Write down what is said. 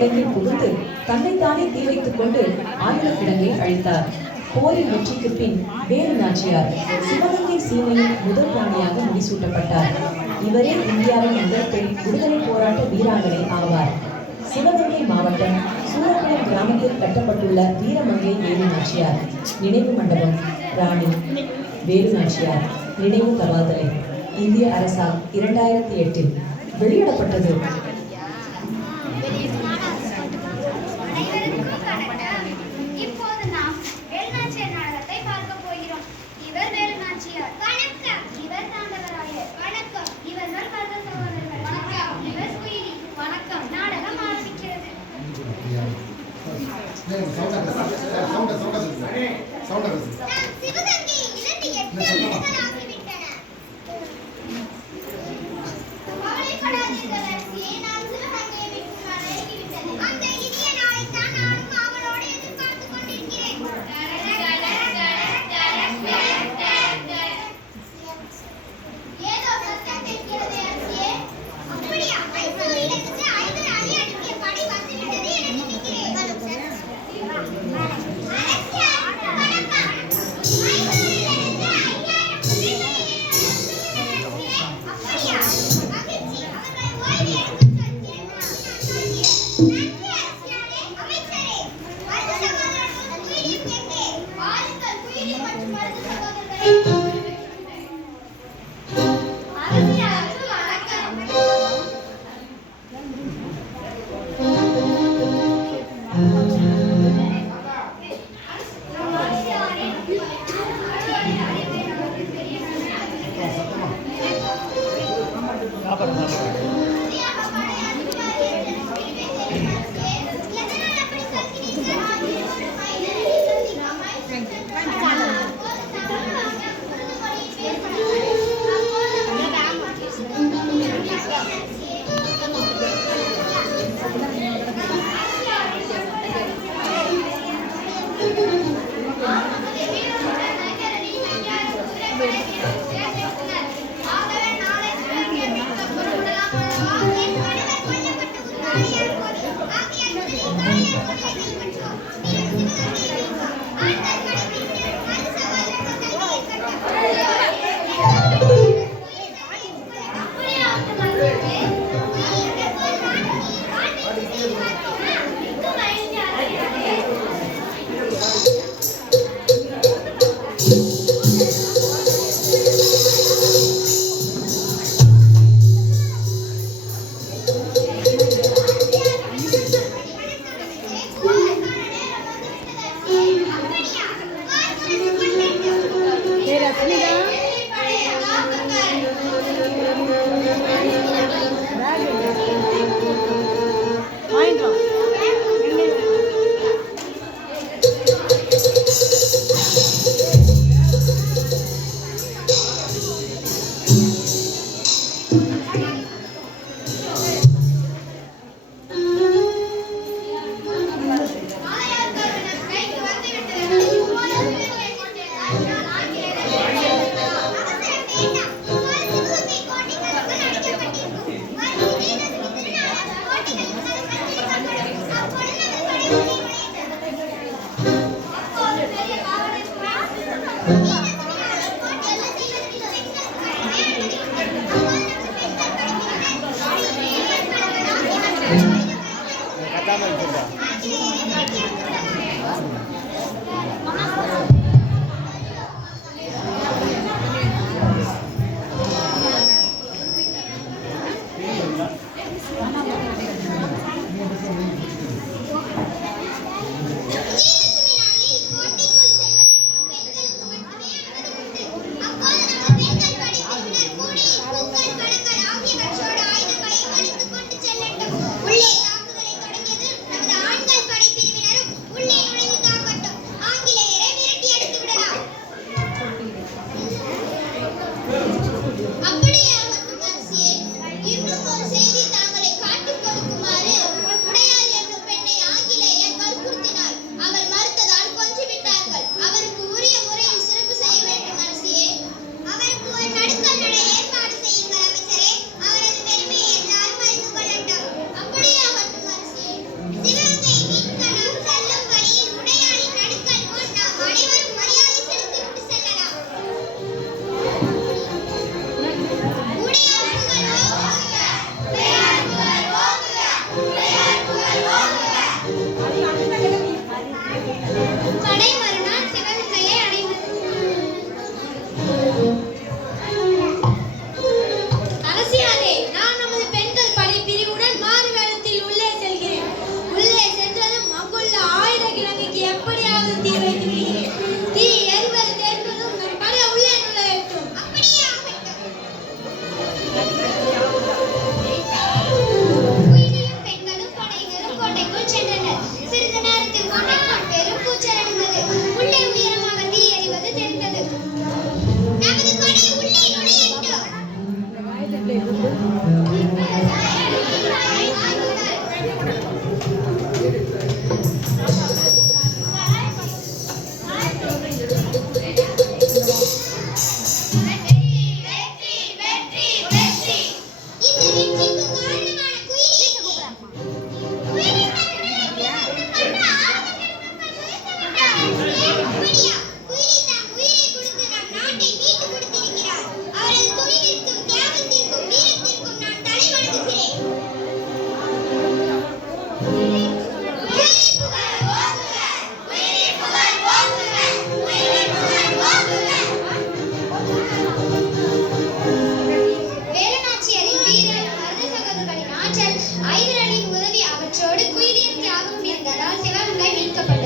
கிடங்கில் புகுந்து தன்னைத்தானே தீ வைத்துக் கொண்டு ஆயுத கிடங்கை அழித்தார். போரின் வெற்றிக்கு பின் வேலு நாச்சியார் சிவகங்கை சீமையின் முதல் ராணியாக முடிசூட்டப்பட்டார். இவரே இந்தியாவின் முதல் பெண் விடுதலை போராட்ட வீராங்கனை ஆவார். சிவகங்கை மாவட்டம் சூரக்குளம் கிராமத்தில் கட்டப்பட்டுள்ள வீரமங்கை வேலு நாச்சியார் நினைவு மண்டபம் ராணி வேலு நாச்சியார் நினைவு தபால்தலை இந்திய அரசால் 2008 வெளியிடப்பட்டது. உள்ளே தாக்குதலை தொடங்கியது நமது ஆண்கள் படை பிரிவினரும் நேரத்தில் கொண்டிருக்கும் பெரும் கூச்சலடைந்தது. உள்ளே உயரமாக தீ எறிவது தெரிந்தது. நமது படை உள்ளே நுழையட்டும். ஐவரனின் உதவி அவற்றோடு குயிலியின் தியாகம் சேர்ந்ததால் சிவகங்கை மீட்கப்பட்டது.